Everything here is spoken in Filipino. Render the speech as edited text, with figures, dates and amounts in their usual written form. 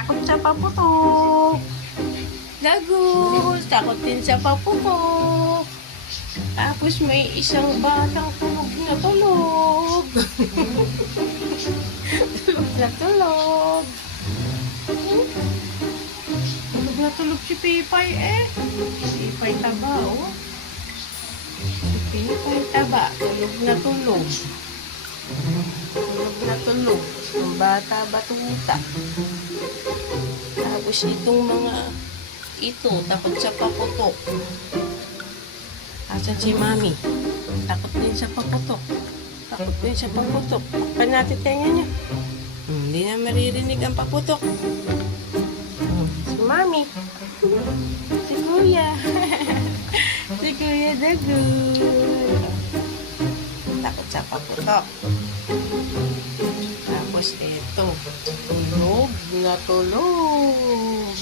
takot sa paputok. Dagus, takot din sa paputok. Tapos may isang batang tulog na tulog. Tulog na tulog. Tulog na tulog si Pipay eh. Pipay taba oh. Si Pipay taba, tulog na tulog. Tulog na tulog. Ang bata batuta. Tapos itong mga ito, takot sa paputok. Asan si Mami? Takot din sa paputok. Takot din sa paputok. Takpan natin tenga niya. Hindi na maririnig ang paputok. Si Mami. Si Kuya. Si Kuya Dagu. Takot sa paputok. Tapos ito. Tulog na tulog.